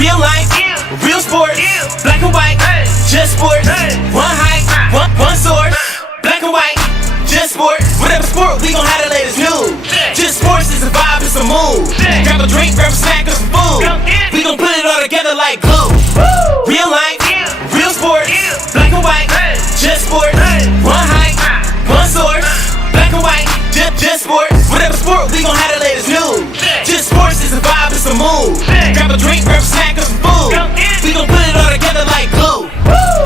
Real life, real sport, black and white, just sport. One height, one sword, black and white, just sport. Whatever sport, we gon' have the latest news. Just sports is a vibe, it's a mood. Grab a drink, grab a snack, or some food. We gon' put it all together like glue. Real life, real sport, black and white, just sport. One height, one sword, black and white, just sport. Whatever sport, we gon' have the latest news. Just sports is a vibe, it's a mood. Grab a drink, grab a snack, or some food. We gon' put it all together like glue.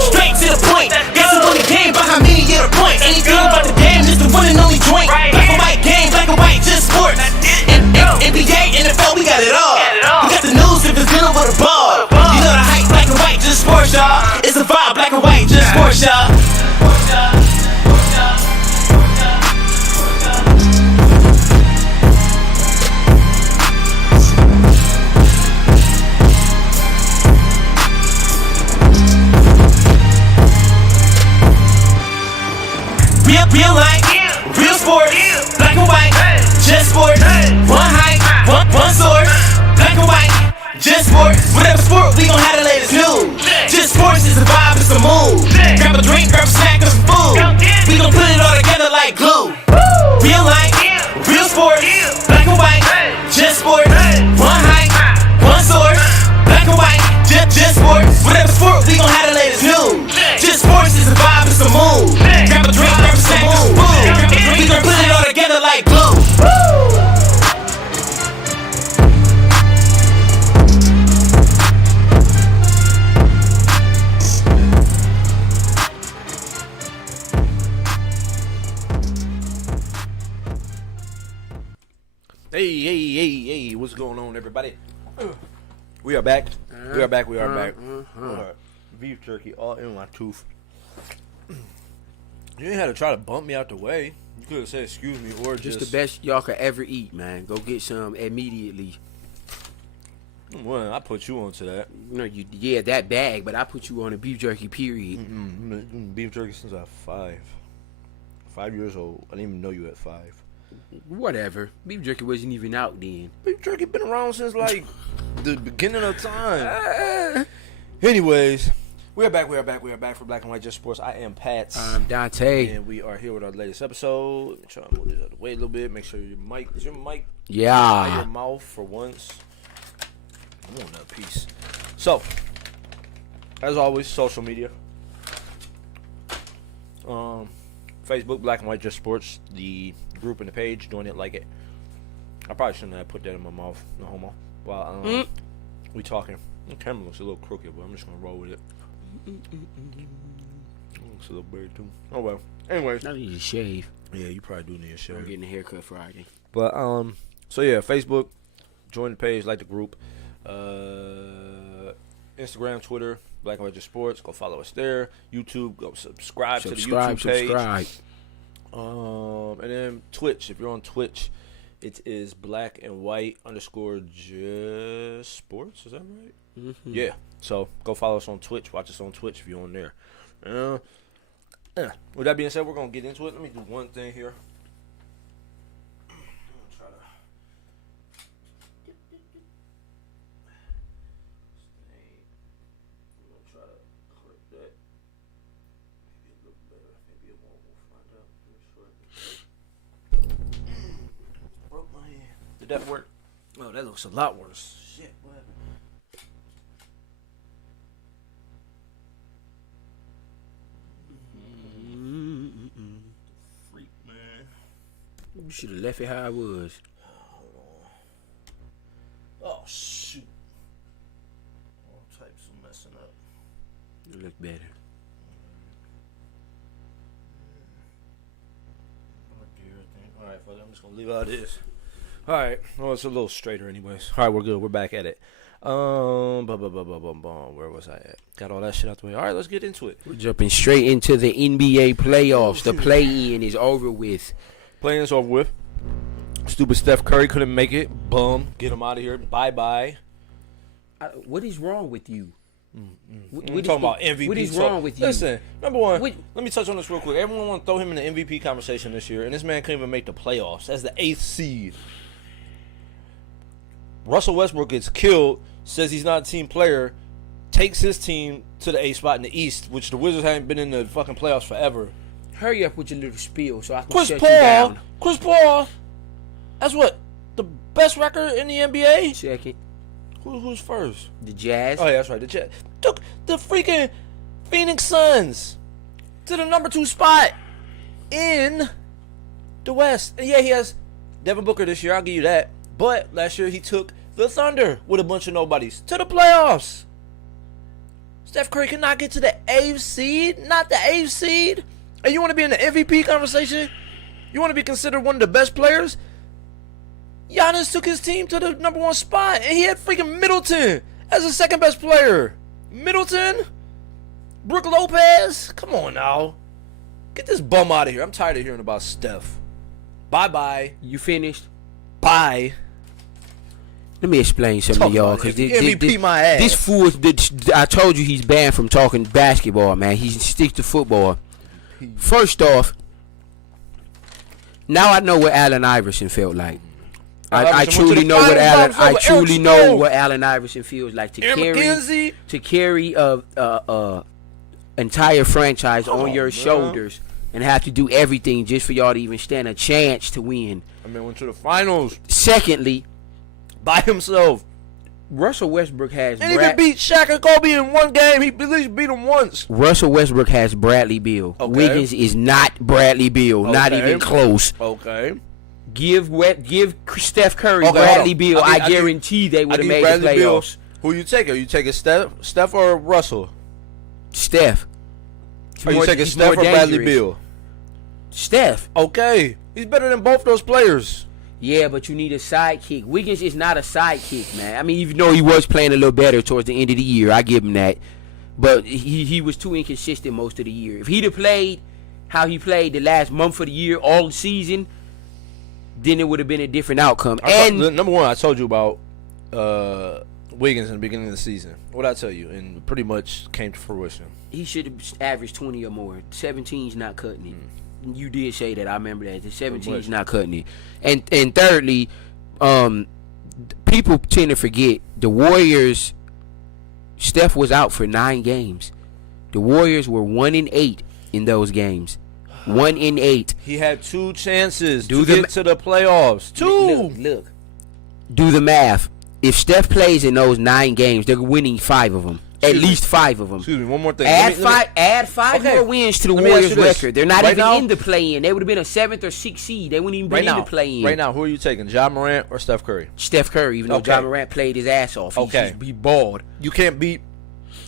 Straight to the point. Guess who won the game? By how many get a point? Anything about the game, just the one and only joint. Black and white game, black and white, just sports. NBA, NFL, we got it all. We got the news if it's dealing with a ball. You know the hype, black and white, just sports, y'all. It's a vibe, black and white, just sports, y'all. Real life, real sport, black and white, just sport. One height, one sword, black and white, just sport. Whatever sport, we gon' have the latest news. Just sports is a vibe, it's a mood. Grab a drink, grab a snack, or some food. We gon' put it all together like glue. Real life, real sport, black and white, just sport. One height, one sword, black and white, just sport. Whatever sport, we gon' have the latest news. Just sports is a vibe, it's a mood. Grab a drink, grab a snack, or some food. We gon' put it all together like glue. Hey, what's going on, everybody? We are back. We are back. Beef jerky all in my tooth. You ain't had to try to bump me out the way. You could have said excuse me or Just the best y'all could ever eat, man. Go get some immediately. Well, I put you onto that. You know, that bag, but I put you on a beef jerky, period. Beef jerky since I was 5 years old. I didn't even know you at 5. Whatever. Beef jerky wasn't even out then. Beef jerky been around since like the beginning of time. Anyways, we are back for Black and White Just Sports. I am Pat. I'm Dante. And we are here with our latest episode. Try to move this out of the way a little bit. Make sure your mic by your mouth for once. I want that piece. So, as always, social media. Facebook, Black and White Just Sports, the group and the page, join it, like it. I probably shouldn't have put that in my mouth, no homo. While we talking. The camera looks a little crooked, but I'm just gonna roll with it. Looks a little weird too. Oh well. Anyways. I need to shave. Yeah, you probably do need a shave. I'm getting a haircut Friday. But so yeah, Facebook, join the page, like the group. Instagram, Twitter, Black and White Just Sports. Go follow us there. YouTube, go subscribe to the YouTube page. And then Twitch. If you're on Twitch, it is Black and White _ Just Sports. Is that right? Mm-hmm. Yeah. So go follow us on Twitch. Watch us on Twitch if you're on there. With that being said, we're gonna get into it. Let me do one thing here. Did that work? Oh, that looks a lot worse. Shit, what happened? Freak, man. You should have left it how it was. Oh, shoot. All types of messing up. You look better. Alright, folks, I'm just going to leave out this. Alright, well, it's a little straighter anyways. Alright, we're good. We're back at it. Where was I at? Got all that shit out the way. Alright, let's get into it. We're jumping straight into the NBA playoffs. The play-in is over with. Play-in's over with. Stupid Steph Curry couldn't make it. Bum. Get him out of here. Bye-bye. What is wrong with you? We're talking about MVP. What is wrong with you? Listen, number one, let me touch on this real quick. Everyone want to throw him in the MVP conversation this year, and this man couldn't even make the playoffs as the 8th seed. Russell Westbrook gets killed, says he's not a team player, takes his team to the 8th spot in the East, which the Wizards haven't been in the fucking playoffs forever. Hurry up with your little spiel so I can Chris shut you down. Paul, that's what? The best record in the NBA? Second. Who's first? The Jazz. Oh, yeah, that's right. The Jazz took the freaking Phoenix Suns to the number 2 spot in the West. And yeah, he has Devin Booker this year. I'll give you that. But last year he took the Thunder with a bunch of nobodies to the playoffs. Steph Curry cannot get to the 8th seed. Not the 8th seed. And you want to be in the MVP conversation? You want to be considered one of the best players? Giannis took his team to the number 1 spot, and he had freaking Middleton as the second best player. Middleton? Brook Lopez? Come on now. Get this bum out of here. I'm tired of hearing about Steph. Bye-bye. You finished? Bye. Let me explain something to y'all, because this fool, I told you he's banned from talking basketball, man. He sticks to football. First off, now I know what Allen Iverson felt like. I truly know what Allen Iverson feels like to carry a entire franchise on your shoulders and have to do everything just for y'all to even stand a chance to win. I mean, went to the finals. Secondly, by himself. Russell Westbrook has he can beat Shaq and Kobe in one game. He at least beat him once. Russell Westbrook has Bradley Beal. Okay. Wiggins is not Bradley Beal. Okay. Not even close. Okay. Give Steph Curry Bradley Beal. I guarantee they would have made the playoffs. Who you taking? You taking Steph or Russell? Steph. Are you taking Steph or Bradley Beal? Steph. Okay. He's better than both those players. Yeah, but you need a sidekick. Wiggins is not a sidekick, man. I mean, even though he was playing a little better towards the end of the year, I give him that. But he was too inconsistent most of the year. If he'd have played how he played the last month of the year, all season, then it would have been a different outcome. Number one, I told you about Wiggins in the beginning of the season. What I tell you, and pretty much came to fruition. He should have averaged 20 or more. 17's not cutting it. You did say that. I remember that. The 17's not cutting it. And thirdly, people tend to forget the Warriors. Steph was out for 9 games. The Warriors were 1-8 in those games. 1-8. He had 2 chances to get to the playoffs. 2. Look. Do the math. If Steph plays in those 9 games, they're winning 5 of them. At least 5 of them. Excuse me, one more thing. Add 5 more wins to the Warriors' record. They're not even in the play-in. They would have been a 7th or 6th seed. They wouldn't even be in the play-in. Right now, who are you taking, Ja Morant or Steph Curry? Steph Curry, even though Ja Morant played his ass off. He's balled. You can't beat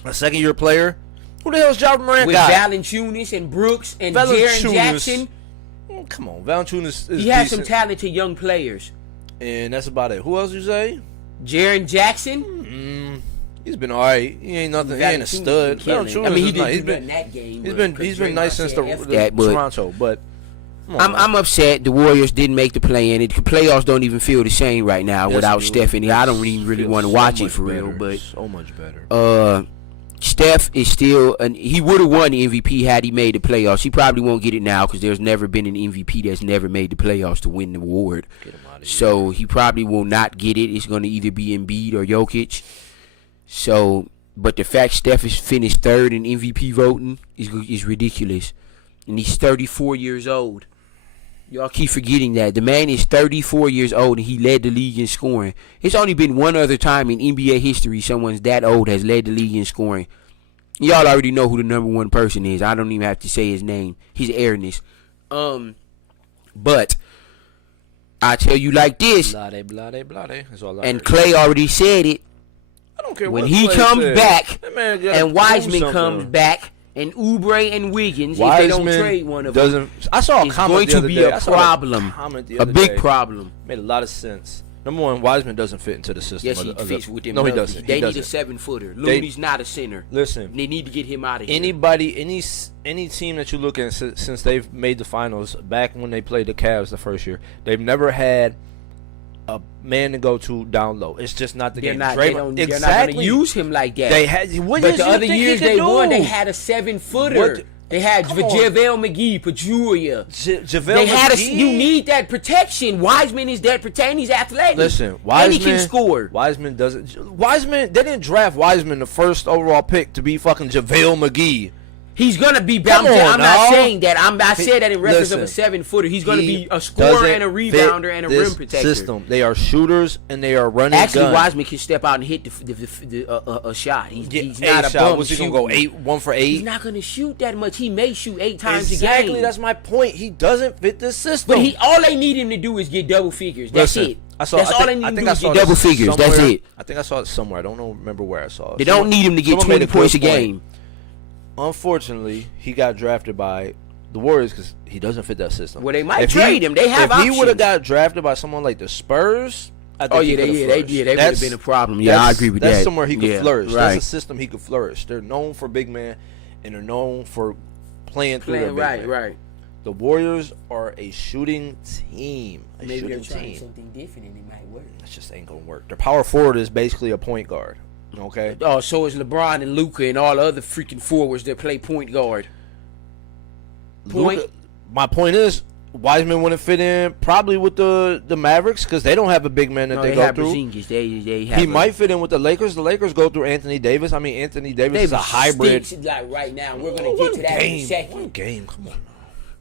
a second-year player. Who the hell is Ja Morant? With Valanciunas and Brooks and Jaren Jackson. Come on, Valanciunas is He has some talented young players. And that's about it. Who else you say? Jaren Jackson. He's been all right. He ain't nothing. He ain't a stud. I mean, he didn't in that game. He's been nice since Toronto. But I'm upset the Warriors didn't make the play-in. The playoffs don't even feel the same right now without Steph in it. I don't even really want to watch it for real. But so much better. Steph is still he would have won the MVP had he made the playoffs. He probably won't get it now because there's never been an MVP that's never made the playoffs to win the award. So he probably will not get it. It's going to either be Embiid or Jokic. So, but the fact Steph is finished 3rd in MVP voting is ridiculous. And he's 34 years old. Y'all keep forgetting that. The man is 34 years old and he led the league in scoring. It's only been one other time in NBA history someone's that old has led the league in scoring. Y'all already know who the number 1 person is. I don't even have to say his name. His airness. But I tell you like this. And Clay already said it. I don't care when what he comes back and Wiseman comes back and Oubre and Wiggins, if they don't trade one of them, I saw a comment the other day. It's going to be a problem, a big problem. Made a lot of sense. Number one, Wiseman doesn't fit into the system. Yes, he fits with them. No, he doesn't. They need a 7-footer. Looney's not a center. Listen, they need to get him out of here. Any team that you look at since they've made the finals, back when they played the Cavs the first year, they've never had a man to go to down low. It's just not the game. They're not going to use him like that. They had, but the other years they won, they had a 7-footer. They had JaVale McGee, Pachulia. JaVale They had McGee. You need that protection. Wiseman is that protection. He's athletic. Listen, and he can score. Wiseman doesn't. Wiseman, they didn't draft Wiseman the first overall pick to be fucking JaVale McGee. He's gonna be. Come on, I'm not now. saying that. I said that in reference of a Listen, 7-footer. He's gonna be a scorer and a rebounder and a rim protector. System. They are shooters and they are running. Actually, guns. Wiseman can step out and hit a shot. He's not a shot. bum Was he gonna shooter. go 1 for 8? He's not gonna shoot that much. He may shoot 8 times a game. Exactly. That's my point. He doesn't fit this system. But all they need him to do is get double figures. That's it. That's all they need him to do is get double figures. That's it. I think I saw it somewhere. I don't remember where I saw it. They don't need him to get 20 points a game. Unfortunately, he got drafted by the Warriors because he doesn't fit that system. Well, they might trade him. They have options. If he would have got drafted by someone like the Spurs, I think they would have been a problem. Yeah, I agree with that. That's somewhere he could flourish. Right. That's a system he could flourish. They're known for big man, and they're known for playing through their big man. Right. The Warriors are a shooting team. Maybe they're trying something different and it might work. That just ain't gonna work. Their power forward is basically a point guard. Okay. Oh, so is LeBron and Luka and all the other freaking forwards that play point guard. My point is, Wiseman wouldn't fit in probably with the Mavericks because they don't have a big man that they go through. He might fit in with the Lakers. The Lakers go through Anthony Davis. I mean, Anthony Davis is a hybrid. Like right now, we're gonna get to that in a second. One game, come on.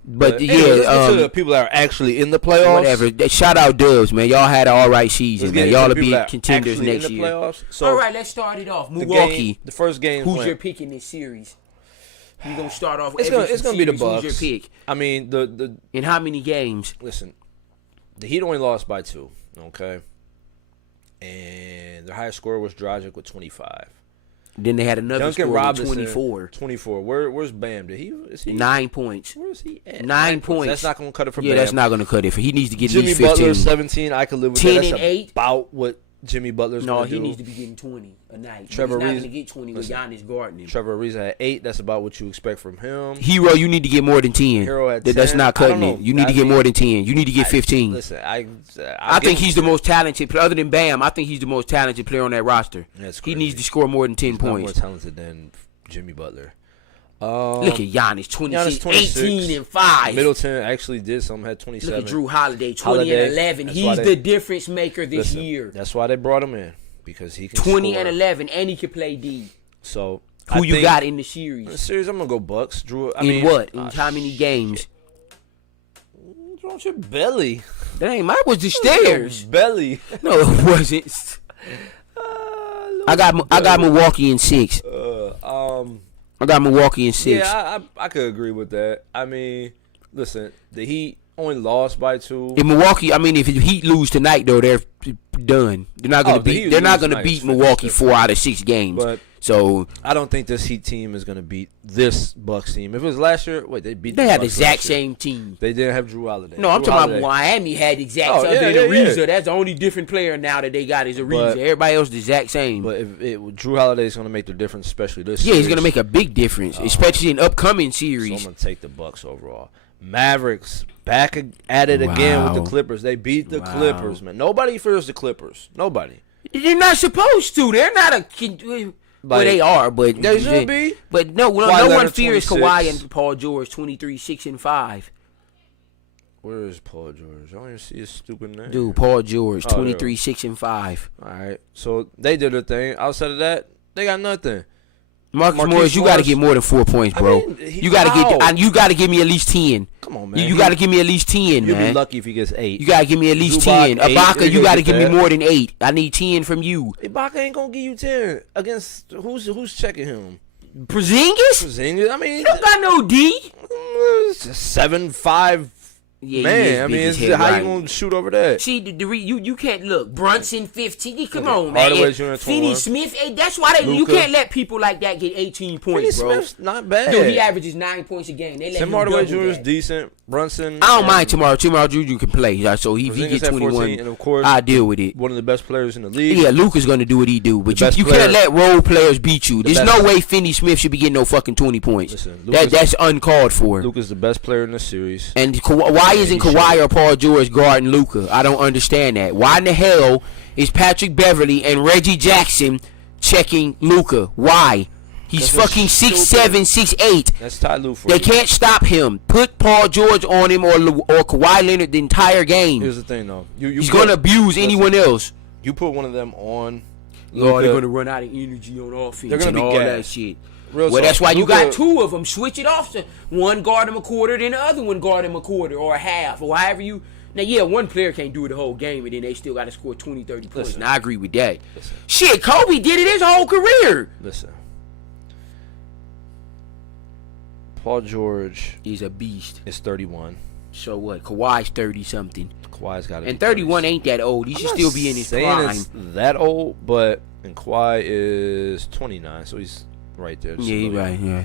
But let's get to the people that are actually in the playoffs. Whatever. Shout out Dubs, man. Y'all had an all right season, man. Y'all will be contenders next year. So, all right, let's start it off. Milwaukee. The first game. Who's your pick in this series? You gonna start off? It's gonna be the Bucks. Who's your pick? I mean, the in how many games? Listen, the Heat only lost by 2. Okay, and their highest scorer was Dragic with 25. Then they had another Duncan score Robinson, with 24. 24. Where's Bam? Is he 9 points? Where's he at? 9 points. That's not gonna cut it for Bam. Yeah, that's not gonna cut it for. He needs to get Jimmy at least 15. Butler 17. I could live with 10 that. and That's 8. About what Jimmy Butler's gonna do. No, he needs to be getting 20 a night. Trevor He's not Ariza, gonna get 20 with Giannis guarding him. Trevor Ariza at 8. That's about what you expect from him. Hero, you need to get more than 10. Hero at That's 10. not cutting it. You need to get more than 10. You need to get 15. Listen, I think he's the most talented player. Other than Bam, I think he's the most talented player on that roster. That's he crazy. needs to score more than 10 he's points. Not more talented than Jimmy Butler. Look at Giannis, 26, 18 and 5. Middleton actually did something, had 27. Look at Drew Holiday, 20 and 11. He's the difference maker this year. That's why they brought him in, because he can 20 score. and 11, and he can play D. So who you got in the series? In the series, I'm gonna go Bucks. Drew. In how many games? What's your belly? That ain't mine. Was the stairs. Belly. No, it wasn't. I got Milwaukee in 6. I got Milwaukee in 6. Yeah, I could agree with that. I mean, listen, the Heat only lost by 2. In Milwaukee, I mean, if the Heat lose tonight, though, they're done. They're not going to beat. They're not going to beat Milwaukee 4 out of 6 games. But so I don't think this Heat team is going to beat this Bucks team. If it was last year, they beat. They the had the Bucks exact same team. They didn't have Drew Holiday. No, I'm talking about Miami had the exact same. Other than Ariza, that's the only different player now that they got is Ariza. Everybody else the exact same. But if Drew Holiday is going to make the difference, especially this. Yeah, he's going to make a big difference, especially in upcoming series. So I'm going to take the Bucks overall. Mavericks back at it again with the Clippers. They beat the Clippers, man. Nobody fears the Clippers. Nobody. They're not supposed to. They're not a. Well, they are, but they should be. But no one fears Kawhi and Paul George. 23, 6 and 5. Where is Paul George? I don't even see his stupid name. Dude, Paul George, 23, 6 and 5. All right, so they did a thing. Outside of that, they got nothing. Marcus Morris, you got to get more than 4 points, bro. I mean, you got to get. You got to give me at least 10. Come on, man. You got to give me at least 10, man. You'll be lucky if he gets 8. You got to give me at least Zubac, 10. Ibaka, you got to give me more than 8. I need 10 from you. Ibaka ain't gonna give you 10 against who's checking him? Porzingis? I mean, he don't got no D. 7'5". Yeah, man, I mean, how you gonna shoot over that? See, you can't look. Brunson 15. Come on, man. Hardaway Jr. 21. Finney Smith, that's why you can't let people like that get 18 points, Finney bro. Smith's not bad. Dude, he averages 9 points a game. They let Tim him Hardaway double Jr. is that. decent. Brunson. I don't mind tomorrow. Tomorrow Juju can play. So if he gets 21, 14, and of course, I'll deal with it. One of the best players in the league. Yeah, Luka's gonna do what he do, but you can't let role players beat you. There's no way Finney Smith should be getting no fucking 20 points. Listen, that's uncalled for. Luka's the best player in the series. And why isn't Kawhi or Paul George guarding Luka? I don't understand that. Why in the hell is Patrick Beverly and Reggie Jackson checking Luka? Why? He's fucking 6'7", 6'8". That's Ty Lue for They you. can't stop him. Put Paul George on him or Kawhi Leonard the entire game. Here's the thing, though. He's going to abuse anyone else. You put one of them on. Lord, they're going to run out of energy on offense They're gonna and be all gassed. that shit. Real Well, talk. that's why you Luka- got two of them. Switch it off. One guard him a quarter, then the other one guard him a quarter or a half or however you. Now, yeah, one player can't do it the whole game, and then they still got to score 20, 30 points. Listen. Now, I agree with that. Listen. Shit, Kobe did it his whole career. Listen. Paul George He's a beast. is 31. So what? Kawhi's 30-something. Kawhi's got to And 31 ain't that old. He should still be in his prime. It's that old, but and Kawhi is 29, so he's right there. just a Yeah, little right, young. yeah.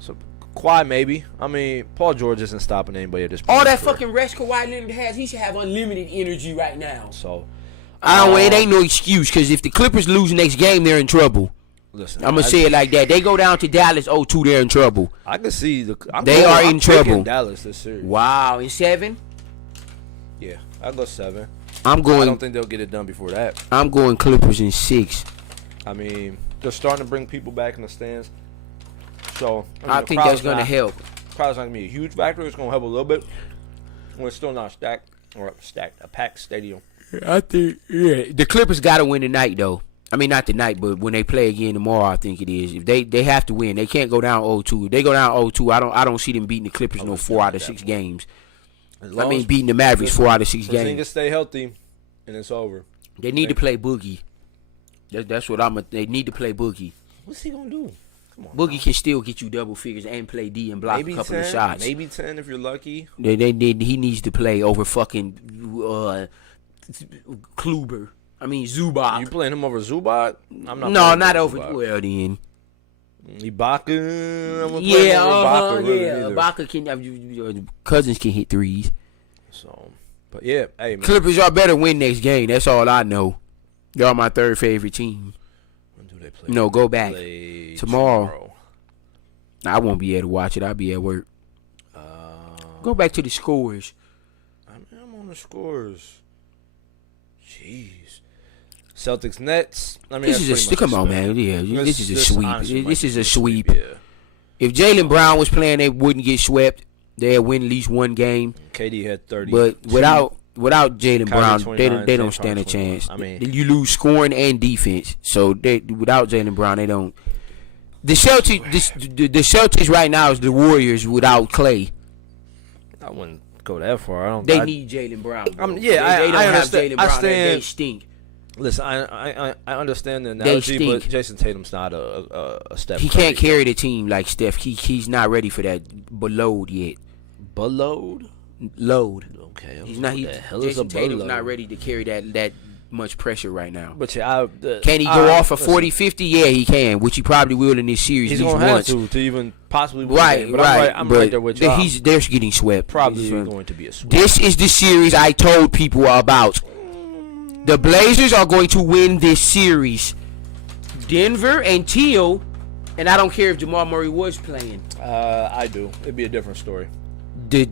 So Kawhi maybe. I mean, Paul George isn't stopping anybody at this point. All in that his career. fucking rest Kawhi Leonard has, he should have unlimited energy right now. So It ain't no excuse, because if the Clippers lose next game, they're in trouble. listen, I'm going to say it like that. They go down to Dallas 0-2, they're in trouble. I can see I'm They are in I'm picking trouble. Dallas this series. Wow. In 7? Yeah, I'll go 7. I'm I going don't think they'll get it done before that. I'm going Clippers in 6. I mean, they're starting to bring people back in the stands. So I the think crowd's that's going to not- help. Crowd's not gonna be a huge factor. It's gonna help a little bit. When it's still not stacked a packed stadium. I think, yeah. The Clippers got to win tonight, though. I mean, not tonight, but when they play again tomorrow, I think it is. If they have to win, they can't go down 0-2. If they go down 0-2, I don't see them beating the Clippers no 4 out of 6 games. I mean, beating the Mavericks 4 out of 6 games. Porzingis stay healthy, and it's over. They need to play Boogie. That's what they need to play Boogie. What's he gonna do? Come on. Boogie can still get you double figures and play D and block Maybe a couple 10, of shots. maybe 10 if you're lucky. He needs to play over fucking Kluber. I mean Zubac. You playing him over Zubac? I'm not. No, playing not him over. Zubac. Well then. Ibaka. I'm gonna play Yeah, him over Ibaka really yeah. either. Ibaka can. Cousins can hit threes. So, but yeah, hey man. Clippers, y'all better win next game. That's all I know. Y'all my third favorite team. When do they play? No, go back. Play Tomorrow. I won't be able to watch it. I'll be at work. Go back to the scores. I'm on the scores. Jeez. Celtics Nets. I mean, This is a come on, man. Yeah, this is a sweep. This is a sweep. Yeah. If Jaylen Brown was playing, they wouldn't get swept. They'd win at least one game. KD had 30. But without Jaylen Brown, 29, they don't James stand a Harden 21. chance. I mean- You lose scoring and defense. So without Jaylen Brown, they don't. The Celtics right now is the Warriors without Clay. I wouldn't go that far. I don't. They need Jaylen Brown. Bro. Yeah, they don't I have understand. Jaylen Brown. I stand. They stink. Listen, I understand the analogy, stink. but Jason Tatum's not a Steph. He can't carry the team like Steph. He's not ready for that load yet. Load. Load. Okay. He's not. What the hell is Jason a Tatum's load? not ready to carry that much pressure right now. But yeah, Can he go off for 40, 50? Yeah, he can, which he probably will in this series. He's at least gonna once. have to even possibly win Right, the game. But right. I'm right there with you. They're getting swept. Probably This is- going to be a sweep. This is the series I told people about. The Blazers are going to win this series. Denver and Teal, and I don't care if Jamal Murray was playing. I do. It'd be a different story. The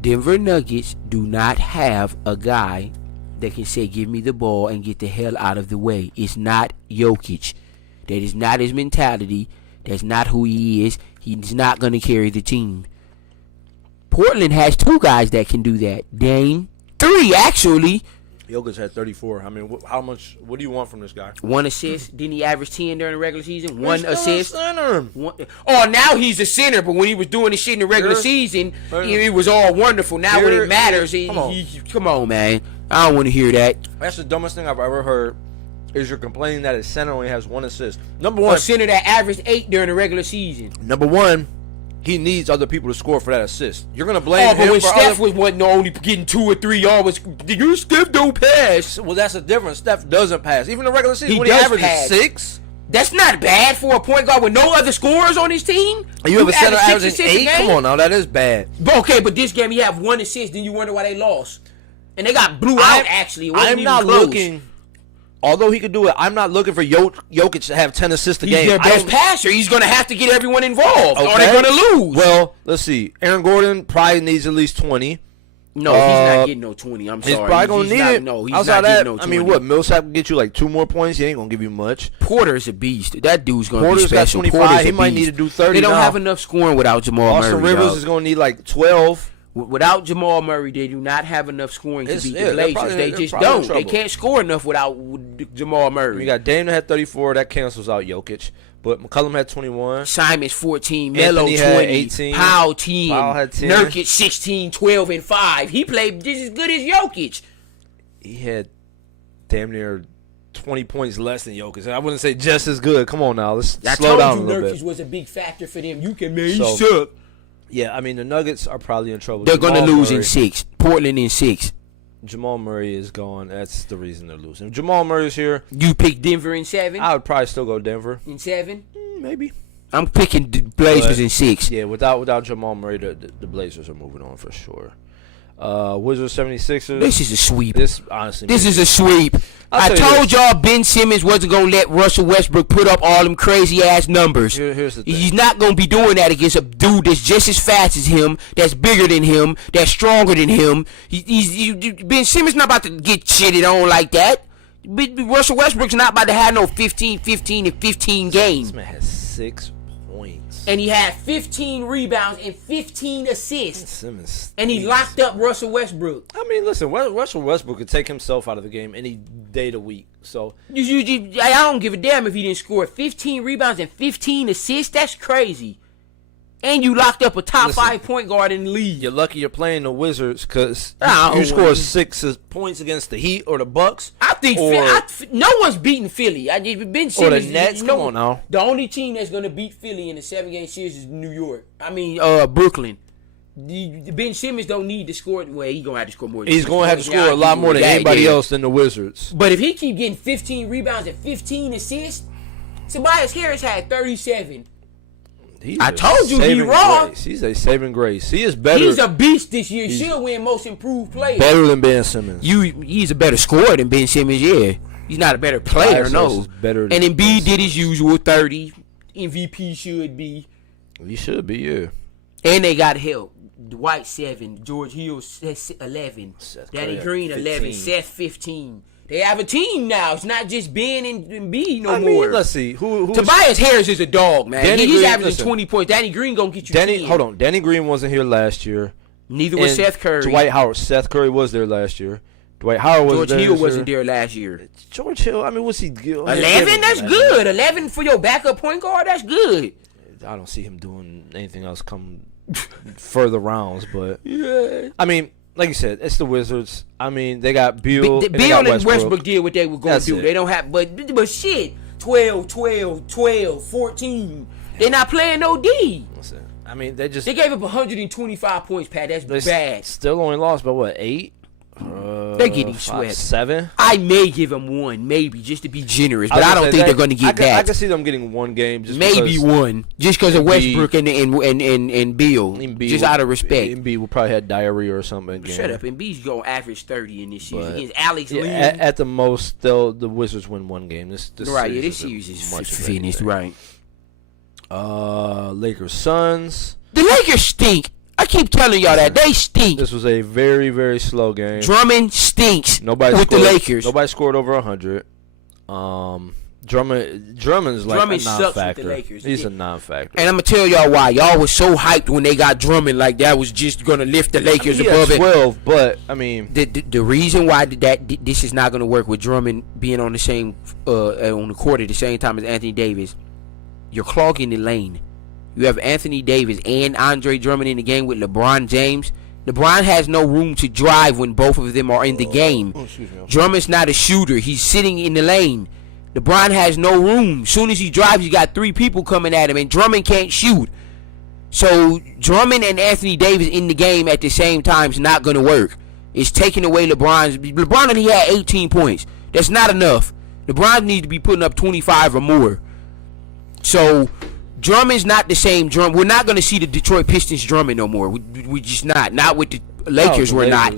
Denver Nuggets do not have a guy that can say, give me the ball and get the hell out of the way. It's not Jokic. That is not his mentality. That's not who he is. He's not going to carry the team. Portland has 2 guys that can do that. Dame. 3, actually. Jokic had 34. I mean, how much? What do you want from this guy? 1 assist. Didn't he average 10 during the regular season? 1 He's still a assist. center. Oh, now he's a center, but when he was doing this shit in the regular season, it was all wonderful. Now when it matters, come on, man. I don't want to hear that. That's the dumbest thing I've ever heard. Is you're complaining that his center only has 1 assist. Number one, A center that averaged 8 during the regular season. he needs other people to score for that assist. You're gonna blame Oh, but him when for Steph wasn't only getting 2 or 3 yards, you Steph don't pass. Well, that's the difference. Steph doesn't pass. Even the regular season, He when he does averages pass. 6. That's not bad for a point guard with no other scorers on his team. And you have a center average 6 averaging assists a 8. game? Come on now, that is bad. But okay, but this game he have 1 assist, then you wonder why they lost. And they got blew out, actually. It wasn't I'm even not close. looking. Although he could do it, I'm not looking for Jokic to have 10 assists a He's game. their best passer. He's going to have to get everyone involved, or they're going to lose. Well, let's see. Aaron Gordon probably needs at least 20. No, he's not getting no 20. I'm sorry. He's probably going to need it. No, he's Outside not getting that, no 20. I mean, what? Millsap can get you like 2 more points. He ain't going to give you much. Porter's a beast. That dude's going to be Porter's got special. 25. Porter's He a might beast. need to do 30 They don't now. have enough scoring without Jamal Austin Murray. Rivers dog. is going to need like 12. Without Jamal Murray, they do not have enough scoring to beat the Blazers. They just don't. They can't score enough without Jamal Murray. You got Dame that had 34. That cancels out Jokic. But McCollum had 21. Simon's 14, Melo Anthony 20, had 18. Powell 10, Powell had 10. Nurkic 16, 12, and 5. He played just as good as Jokic. He had damn near 20 points less than Jokic. I wouldn't say just as good. Come on now. Let's slow down a little bit. Nurkic was a big factor for them. You can make So, suck. Yeah, I mean, the Nuggets are probably in trouble. They're going to lose Murray, in 6. Portland in 6. Jamal Murray is gone. That's the reason they're losing. If Jamal Murray's here, You pick Denver in 7? I would probably still go Denver. In 7? Maybe. I'm picking the Blazers But, in 6. Yeah, without Jamal Murray, the Blazers are moving on for sure. Wizards 76ers. This is a sweep. This honestly. This is a sweep. I tell you told y'all Ben Simmons wasn't going to let Russell Westbrook put up all them crazy-ass numbers. Here's the thing. He's not going to be doing that against a dude that's just as fast as him, that's bigger than him, that's stronger than him. Ben Simmons not about to get shitted on like that. Russell Westbrook's not about to have no 15, 15, and 15 games. This man has 6 points. And he had 15 rebounds and 15 assists. Simmons. And he locked up Russell Westbrook. I mean, listen, Russell Westbrook could take himself out of the game any day of the week. So I don't give a damn if he didn't score 15 rebounds and 15 assists. That's crazy. And you locked up a top 5 point guard in the league. you're lucky you're playing the Wizards because Oh, you score 6 points against the Heat or the Bucks. I think no one's beating Philly. Ben Simmons. Nets, come on now. The only team that's going to beat Philly in the 7-game series is New York. Brooklyn. Ben Simmons don't need to score. Well, he's going to have to score more. He's going to have to score a lot more than anybody else than the Wizards. But if he keep getting 15 rebounds and 15 assists, Tobias Harris had 37. I told you he wrong. Grace. He's a saving grace. He is better. He's a beast this year. Should win most improved player. Better than Ben Simmons. He's a better scorer than Ben Simmons, yeah. He's not a better player, no. Better than and Embiid did his usual 30. MVP should be. He should be, yeah. And they got help. Dwight 7, George Hill 11, Danny Green 11, 15. Seth 15. They have a team now. It's not just Ben and Embiid no I more. mean, let's see. Tobias Harris is a dog, man. Danny He's Green, averaging 20 points. Danny Green gonna get you 10. Hold on. Danny Green wasn't here last year. Neither was Seth Curry. Dwight Howard. Seth Curry was there last year. Dwight Howard was there. George Hill wasn't there last year. George Hill, I mean, what's he? 11? That's good. 11 for your backup point guard? That's good. I don't see him doing anything else come further rounds, but yeah. I mean, like you said, it's the Wizards. I mean, they got Beal. Beal and Westbrook did what they were going to do. It. They don't have, but shit, 12, 14. They're not playing no D. Listen, I mean, they gave up 125 points, Pat. That's bad. Still only lost by what, 8? They're getting swept. 7. I may give them 1, maybe just to be generous, but I don't think they're going to get that. I can see them getting 1 game, just maybe 1, just because of Westbrook and Beal, just out of respect. Embiid will probably have diarrhea or something. Again. Shut up, Embiid's going to average 30 in this season against Alex Lee. At the most, the Wizards win 1 game. This series is finished, right? Lakers Suns. The Lakers stink. I keep telling y'all that they stink. This was a very, very slow game. Drummond stinks the Lakers. Nobody scored over 100. Drummond's like a non-factor. Sucks with the Lakers. He's a non-factor. And I'm gonna tell y'all why. Y'all was so hyped when they got Drummond, like that was just gonna lift the Lakers above it. 12, but I mean, the reason why this is not gonna work with Drummond being on the same on the court at the same time as Anthony Davis, you're clogging the lane. You have Anthony Davis and Andre Drummond in the game with LeBron James. LeBron has no room to drive when both of them are in the game. Drummond's not a shooter. He's sitting in the lane. LeBron has no room. As soon as he drives, you got 3 people coming at him, and Drummond can't shoot. So Drummond and Anthony Davis in the game at the same time is not going to work. It's taking away LeBron only had 18 points. That's not enough. LeBron needs to be putting up 25 or more. So Drummond's not the same Drummond. We're not going to see the Detroit Pistons Drummond no more. We just not. Not with the Lakers. We're not.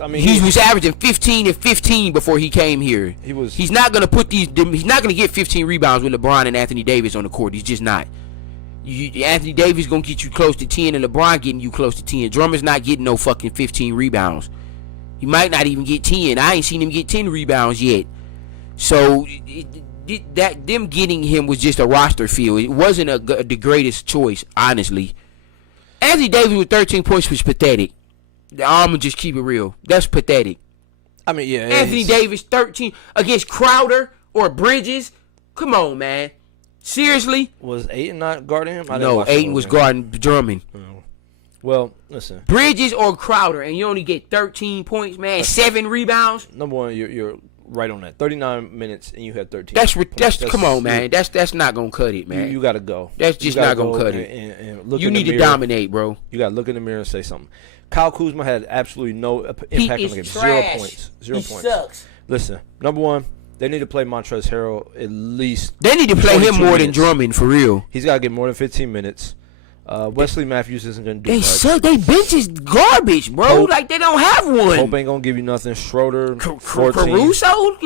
I mean, he was averaging 15 and 15 before he came here. He's not going to put these. He's not going to get 15 rebounds with LeBron and Anthony Davis on the court. He's just not. Anthony Davis gonna get you close to 10, and LeBron getting you close to 10. Drummond's not getting no fucking 15 rebounds. He might not even get 10. I ain't seen him get 10 rebounds yet. So that them getting him was just a roster feel. It wasn't the greatest choice, honestly. Anthony Davis with 13 points was pathetic. I'm gonna just keep it real. That's pathetic. I mean, yeah. Anthony Davis 13 against Crowder or Bridges. Come on, man. Seriously? Was Ayton not guarding him? No, Ayton was guarding Drummond. Well, listen. Bridges or Crowder, and you only get 13 points, man. 7 rebounds. Number one, you're right on that. 39 minutes, and you had 13. That's come on, man. That's not gonna cut it, man. You got to go. That's just not gonna cut it. And look you in need the to mirror. dominate, bro. You got to look in the mirror and say something. Kyle Kuzma had absolutely no impact on the game. Trash. 0 points. 0 he points. Sucks. Listen, number one, they need to play Montrezl Harrell at least. They need to play him more minutes. than Drummond, for real. He's got to get more than 15 minutes. Wesley Matthews isn't going to do They much. suck. They bench is garbage, bro. Pope- like they don't have one. Pope ain't going to give you nothing. Schroeder, 14. Caruso,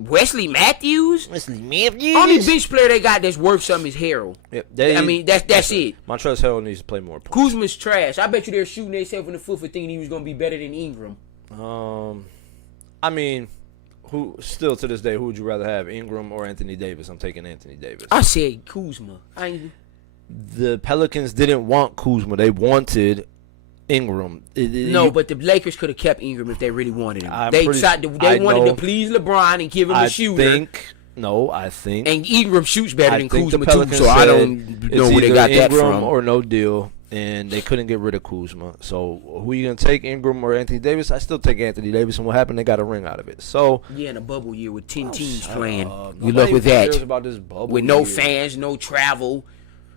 Wesley Matthews. Only bench player they got that's worth something is Harrell. Yep, that's it. Montrezl Harrell needs to play more points. Kuzma's trash. I bet you they're shooting themselves in the foot for thinking he was going to be better than Ingram. I mean, who still to this day, who would you rather have, Ingram or Anthony Davis? I'm taking Anthony Davis. I said Kuzma. The Pelicans didn't want Kuzma. They wanted Ingram. But the Lakers could have kept Ingram if they really wanted him. I'm They pretty wanted to please LeBron and give him a shooter. I think. And Ingram shoots better than think the Kuzma too, Pelicans so I said don't know where they got that Ingram from. or no deal, and they couldn't get rid of Kuzma. So who are you gonna take, Ingram or Anthony Davis? I still take Anthony Davis, and what happened? They got a ring out of it. So yeah, in a bubble year with 10 teams playing, nobody you look with even cares that about this bubble with no year. fans, no travel.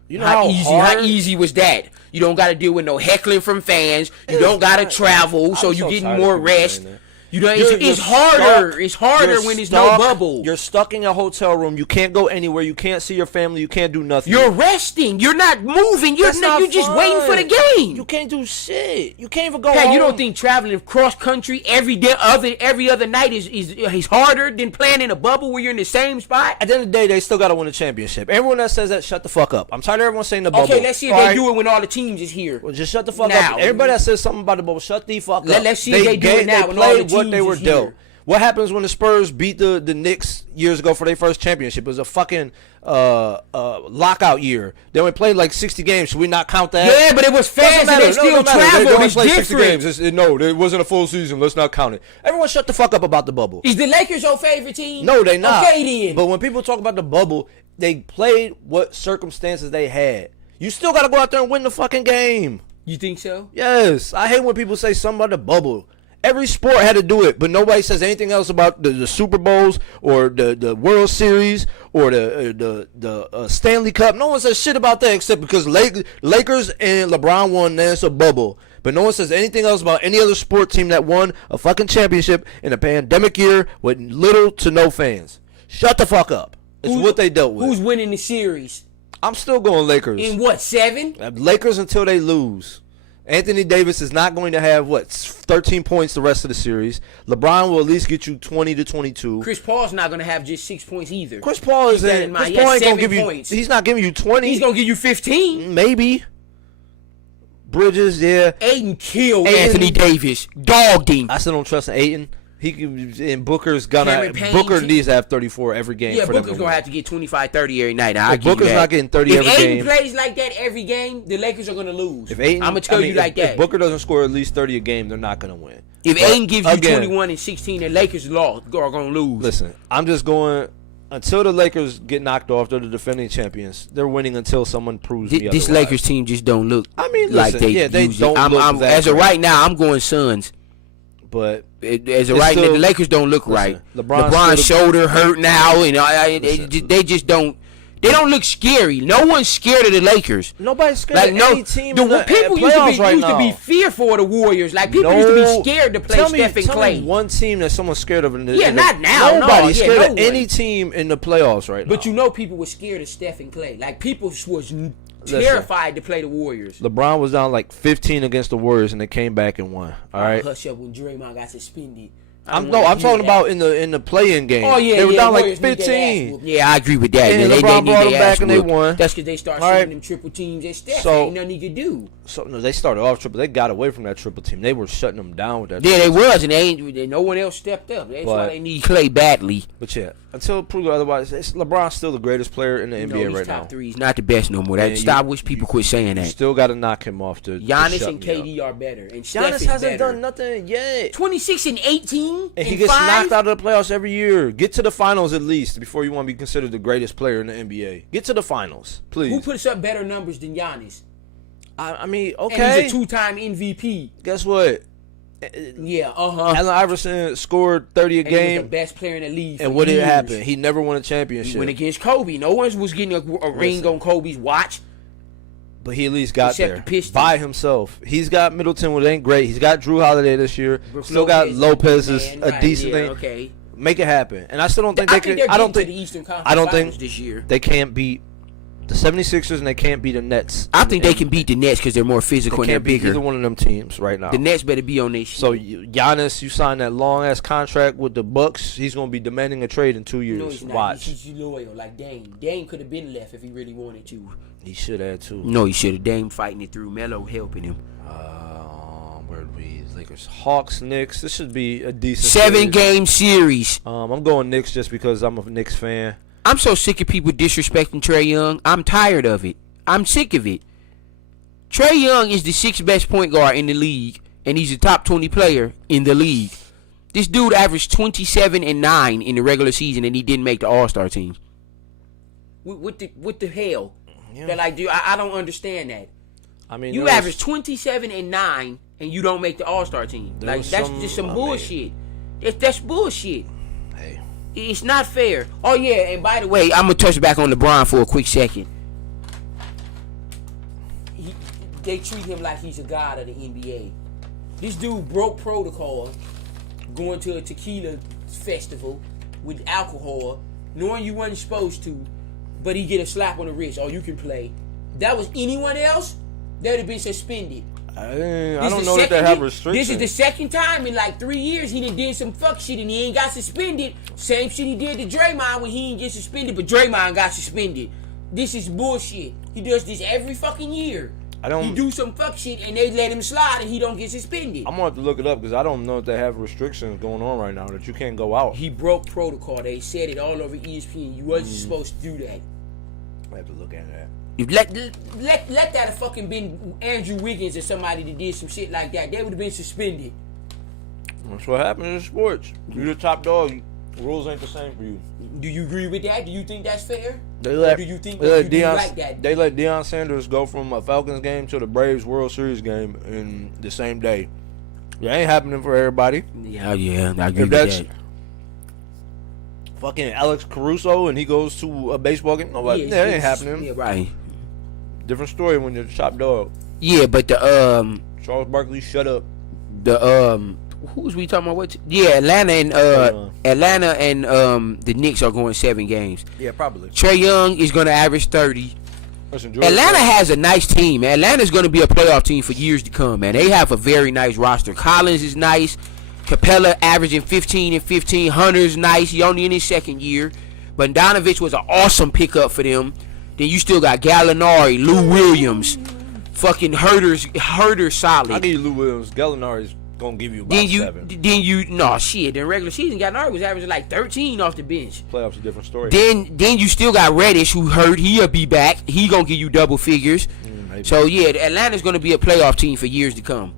You know how easy was that? You don't got to deal with no heckling from fans. You don't got to travel, so you getting more rest. You know, it's harder. Stuck. It's harder when there's no bubble. You're stuck in a hotel room. You can't go anywhere. You can't see your family. You can't do nothing. You're resting. You're not moving. You're just waiting for the game. You can't do shit. You can't even go Hey, home. you don't think traveling cross country every other night is harder than playing in a bubble where you're in the same spot? At the end of the day, they still got to win a championship. Everyone that says that, shut the fuck up. I'm tired of everyone saying the bubble. Okay, let's see if they do it when all the teams is here. Well, just shut the fuck Now. up. Everybody that says something about the bubble, shut the fuck up. Let's see if they do it now when all the played what teams they were is here. dealt. What happens when the Spurs beat the Knicks years ago for their first championship? It was a fucking lockout year. They only played like 60 games. Should we not count that? Yeah, but it was fans and they still traveled. It's different. No, it wasn't a full season. Let's not count it. Everyone shut the fuck up about the bubble. Is the Lakers your favorite team? No, they not. Okay, then. But when people talk about the bubble, they played what circumstances they had. You still got to go out there and win the fucking game. You think so? Yes. I hate when people say something about the bubble. Every sport had to do it, but nobody says anything else about the Super Bowls or the World Series or the Stanley Cup. No one says shit about that except because Lakers and LeBron won that's a bubble. But no one says anything else about any other sport team that won a fucking championship in a pandemic year with little to no fans. Shut the fuck up. It's what they dealt with. Who's winning the series? I'm still going Lakers. In what, 7? Lakers until they lose. Anthony Davis is not going to have, 13 points the rest of the series. LeBron will at least get you 20 to 22. Chris Paul's not going to have just 6 points either. Chris Paul ain't going to give you. He's not giving you 20. He's going to give you 15. Maybe. Bridges, yeah. Ayton killed Anthony Davis. Dogged him. I still don't trust Ayton. Booker needs to have 34 every game. Yeah, for Booker's going to have to get 25, 30 every night. Booker's not getting 30 every game. If Ayton plays like that every game, the Lakers are going to lose. I'm going to tell you like that. If Booker doesn't score at least 30 a game, they're not going to win. If Ayton gives you 21 and 16, the Lakers are going to lose. Listen, I'm just going until the Lakers get knocked off. They're the defending champions. They're winning until someone proves me otherwise. This Lakers team just don't look. Like they don't look that as of right now, I'm going Suns. But as of right now, the Lakers don't look right. LeBron's shoulder hurt now, they just don't. They don't look scary. No one's scared of the Lakers. Nobody's scared of any team. People used to be fearful of the Warriors. Like people used to be scared to play Steph and Clay. Tell me one team that someone's scared of. Not now. Nobody's scared of any team in the playoffs right now. But people were scared of Steph and Clay. Like people was terrified to play the Warriors. LeBron was down like 15 against the Warriors, and they came back and won. All right. Hush up when Draymond got suspended. I'm talking about in the play-in game. Oh yeah, they were down like Warriors 15. Yeah, I agree with that. And they LeBron need brought them their back ass and they whooped. won. That's because they start sending them triple teams at Steph. Ain't nothing he could do. So no, they started off triple. They got away from that triple team. They were shutting them down with that. Yeah, they was, and no one else stepped up. That's why they need Clay badly. But yeah, until proved otherwise, LeBron's still the greatest player in the NBA right now. Top 3. He's not the best no more. I wish people quit saying that. Still got to knock him off. Giannis and KD are better, and Steph Giannis is hasn't better. done nothing yet. 26 and 18, and he gets knocked out of the playoffs every year. Get to the finals at least before you want to be considered the greatest player in the NBA. Get to the finals, please. Who puts up better numbers than Giannis? I mean, okay. And he's a 2-time MVP. Guess what? Yeah, Allen Iverson scored 30 a game. He was the best player in the league. And what did happen? He never won a championship. He went against Kobe. No one was getting a ring on Kobe's watch. But he at least got Except there by himself. He's got Middleton, which ain't great. He's got Drew Holiday this year. Still got Lopez is a decent thing. Okay. Make it happen. And I still don't think they can. I don't think this year they can't beat the 76ers and they can't beat the Nets. I think they can beat the Nets because they're more physical and they're bigger. Either one of them teams right now. The Nets better be on their shit. So Giannis, you signed that long ass contract with the Bucks. He's gonna be demanding a trade in 2 years. No, he's not. Watch. He's loyal like Dame. Dame could have been left if he really wanted to. He should have too. No, he should have. Dame fighting it through. Melo helping him. Where do we? Lakers, Hawks, Knicks. This should be a decent 7-game series. I'm going Knicks just because I'm a Knicks fan. I'm so sick of people disrespecting Trae Young. I'm tired of it. I'm sick of it. Trae Young is the 6th best point guard in the league, and he's a top 20 player in the league. This dude averaged 27 and 9 in the regular season, and he didn't make the All-Star team. What the hell? Yeah. They're like, dude, I don't understand that. I mean, you average 27 and 9, and you don't make the All-Star team. Like that's just some bullshit. That's bullshit. Hey, it's not fair. Oh yeah, and by the way, I'm gonna touch back on LeBron for a quick second. They treat him like he's a god of the NBA. This dude broke protocol, going to a tequila festival with alcohol, knowing you wasn't supposed to, but he get a slap on the wrist. Oh, you can play. That was anyone else, they'd have been suspended. I don't know if they have restrictions. This is the second time in like 3 years he did some fuck shit and he ain't got suspended. Same shit he did to Draymond when he didn't get suspended, but Draymond got suspended. This is bullshit. He does this every fucking year. He do some fuck shit and they let him slide and he don't get suspended. I'm gonna have to look it up because I don't know if they have restrictions going on right now that you can't go out. He broke protocol. They said it all over ESPN. You wasn't supposed to do that. I have to look at that. If let that have fucking been Andrew Wiggins or somebody that did some shit like that, they would have been suspended. That's what happens in sports. You're the top dog. Rules ain't the same for you. Do you agree with that? Do you think that's fair? They let Deion Sanders go from a Falcons game to the Braves World Series game in the same day. That ain't happening for everybody. Yeah, I agree with that. Fucking Alex Caruso and he goes to a baseball game. Nobody, that ain't happening. Yeah, right. Different story when you're the top dog. Yeah, but the Charles Barkley, shut up. Who was we talking about? Atlanta and the Knicks are going 7 games. Yeah, probably. Trae Young is going to average 30. Atlanta has a nice team, man. Atlanta's going to be a playoff team for years to come, man. They have a very nice roster. Collins is nice. Capella averaging 15 and 15. Hunter's nice. He only in his 2nd year. But Bogdanovich was an awesome pickup for them. Then you still got Gallinari, Lou Williams, fucking Herder solid. I'll give you Lou Williams. Gallinari's gonna give you about 7. In regular season, Gallinari was averaging like 13 off the bench. Playoffs a different story. Then you still got Reddish who hurt. He'll be back. He gonna give you double figures. So yeah, Atlanta's gonna be a playoff team for years to come.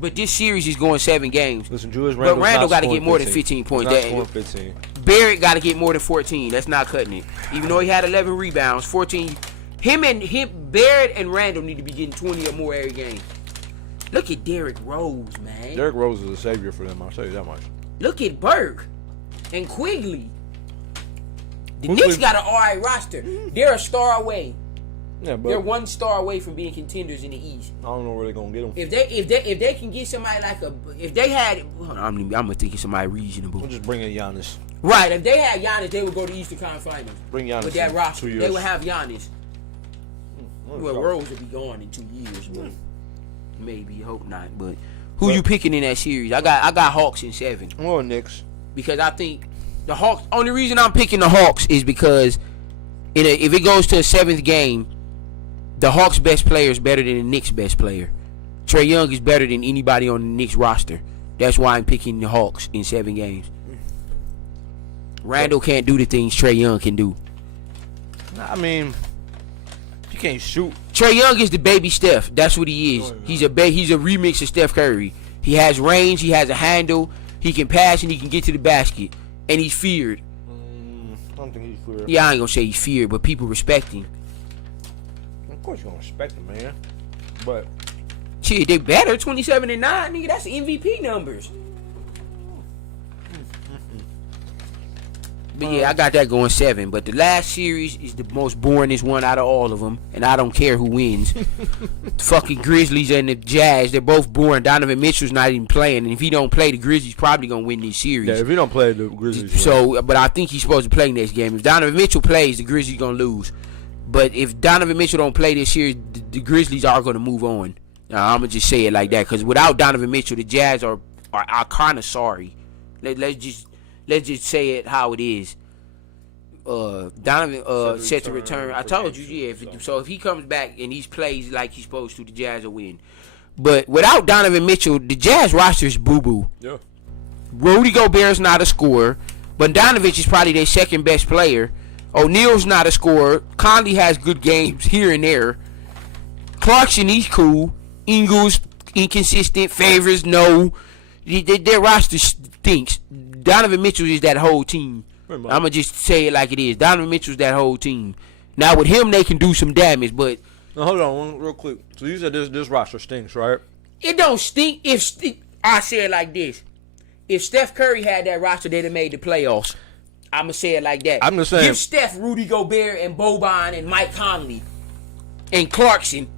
But this series is going 7 games. Listen, Julius Randle. But Randle got to get more than 15 points. Not 15. Barrett got to get more than 14. That's not cutting it. Even though he had 11 rebounds, 14. Barrett and Randle need to be getting 20 or more every game. Look at Derrick Rose, man. Derrick Rose is a savior for them. I'll tell you that much. Look at Burke and Quigley. The Knicks got an alright roster. They're a star away. Yeah, but they're 1 star away from being contenders in the East. I don't know where they're gonna get them. If they can get somebody like I'm gonna think of somebody reasonable. We'll just bring in Giannis. Right. If they had Giannis, they would go to Eastern Conference Finals. Bring Giannis with that roster. 2 years. They would have Giannis. Well, Rose would be gone in 2 years, but maybe hope not. But Who you picking in that series? I got Hawks in 7. I'm going Knicks. Because I think the Hawks. Only reason I'm picking the Hawks is because if it goes to a 7th game, the Hawks' best player is better than the Knicks' best player. Trae Young is better than anybody on the Knicks roster. That's why I'm picking the Hawks in 7 games. Randall can't do the things Trae Young can do. I mean, you can't shoot. Trae Young is the baby Steph. That's what he is. He's a remix of Steph Curry. He has range. He has a handle. He can pass and he can get to the basket. And he's feared. I don't think he's feared. Yeah, I ain't gonna say he's feared, but people respect him. Of course you're gonna respect him, man. But shit, they better 27-9, nigga. That's MVP numbers. But yeah, I got that going 7. But the last series is the most boringest one out of all of them, and I don't care who wins. The fucking Grizzlies and the Jazz, they're both boring. Donovan Mitchell's not even playing, and if he don't play, the Grizzlies probably gonna win this series. Yeah, if he don't play, the Grizzlies. So, but I think he's supposed to play next game. If Donovan Mitchell plays, the Grizzlies gonna lose. But if Donovan Mitchell don't play this series, the Grizzlies are gonna move on. I'm gonna just say it like that, because without Donovan Mitchell, the Jazz are kind of sorry. Let's just say it how it is. Donovan set to return. I told you, yeah. If he comes back and he plays like he's supposed to, the Jazz will win. But without Donovan Mitchell, the Jazz roster is boo-boo. Yeah. Rudy Gobert's not a scorer, but Donovan is probably their second best player. O'Neal's not a scorer. Conley has good games here and there. Clarkson, he's cool. Ingles, inconsistent. Favors, no. Their roster stinks. Donovan Mitchell is that whole team. I'm going to just say it like it is. Donovan Mitchell's that whole team. Now, with him, they can do some damage, but... Now, hold on real quick. So, you said this roster stinks, right? It don't stink. I say it like this. If Steph Curry had that roster, they'd have made the playoffs. I'm going to say it like that. I'm just saying. Give Steph, Rudy Gobert, and Boban, and Mike Conley, and Clarkson.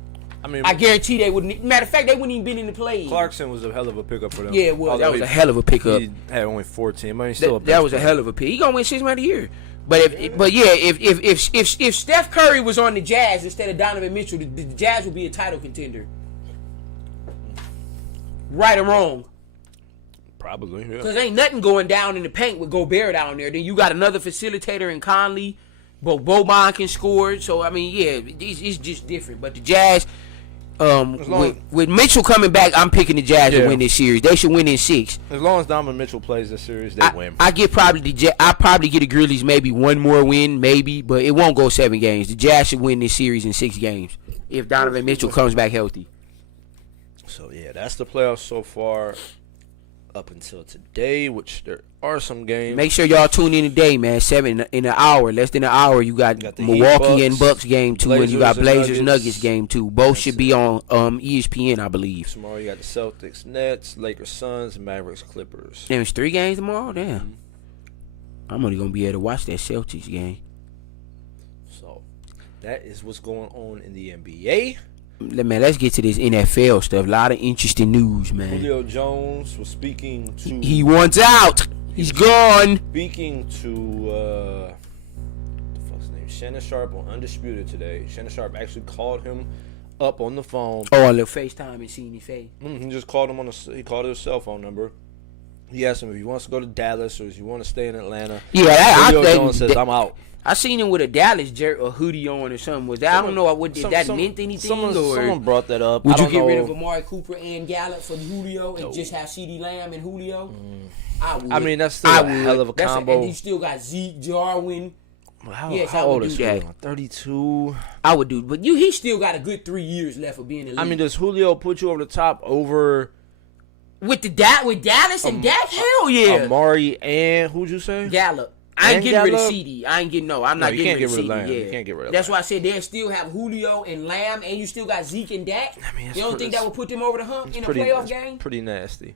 I guarantee they wouldn't. Matter of fact, they wouldn't even been in the play. Clarkson was a hell of a pickup for them. Yeah, it was. That was a hell of a pickup. He had only 14. But he's still that was a hell of a pick. He gonna win 6 man of the year. But if Steph Curry was on the Jazz instead of Donovan Mitchell, the Jazz would be a title contender. Right or wrong? Probably. Yeah. Because ain't nothing going down in the paint with Gobert down there. Then you got another facilitator in Conley. Boban can score. So I mean, yeah, it's just different. But the Jazz. With Mitchell coming back, I'm picking the Jazz to win this series. They should win in 6. As long as Donovan Mitchell plays this series, they win. I probably get the Grizzlies maybe one more win, maybe, but it won't go 7 games. The Jazz should win this series in 6 games if Donovan Mitchell comes back healthy. So yeah, that's the playoffs so far up until today, which there are some games. Make sure y'all tune in today, man. 7 in an hour, less than an hour. You got Milwaukee and Bucks game 2, and you got Blazers Nuggets game 2. Both should be on ESPN, I believe. Tomorrow you got the Celtics, Nets, Lakers, Suns, Mavericks, Clippers. Damn, it's 3 games tomorrow. Damn, I'm only gonna be able to watch that Celtics game. So that is what's going on in the NBA. Man, let's get to this NFL stuff. A lot of interesting news, man. Julio Jones was speaking to... He wants out. He's gone. Speaking to... what the fuck's his name? Shannon Sharp on Undisputed today. Shannon Sharp actually called him up on the phone. Oh, a little FaceTime and seeing his face. He just called him he called his cell phone number. He asked him if he wants to go to Dallas or if he wants to stay in Atlanta. Yeah, Julio Jones says, I'm out. I seen him with a Dallas hoodie on or something. Was that? I don't know what that meant anything. Someone brought that up. Would you get rid of Amari Cooper and Gallup for Julio and just have CeeDee Lamb and Julio? I would. I mean, that's still a hell of a combo. And you still got Zeke, Jarwin. How old is Julio? 32. I would do, but he still got a good 3 years left of being in the league. I mean, does Julio put you over the top over with Dallas and Dak? Hell yeah. Amari and who'd you say? Gallup. I ain't getting rid of CD. I'm not getting rid of CD. Lamb. You can't get rid of That's Lamb. why I said they still have Julio and Lamb, and you still got Zeke and Dak. I mean, you don't think that would put them over the hump in a playoff game? Pretty nasty.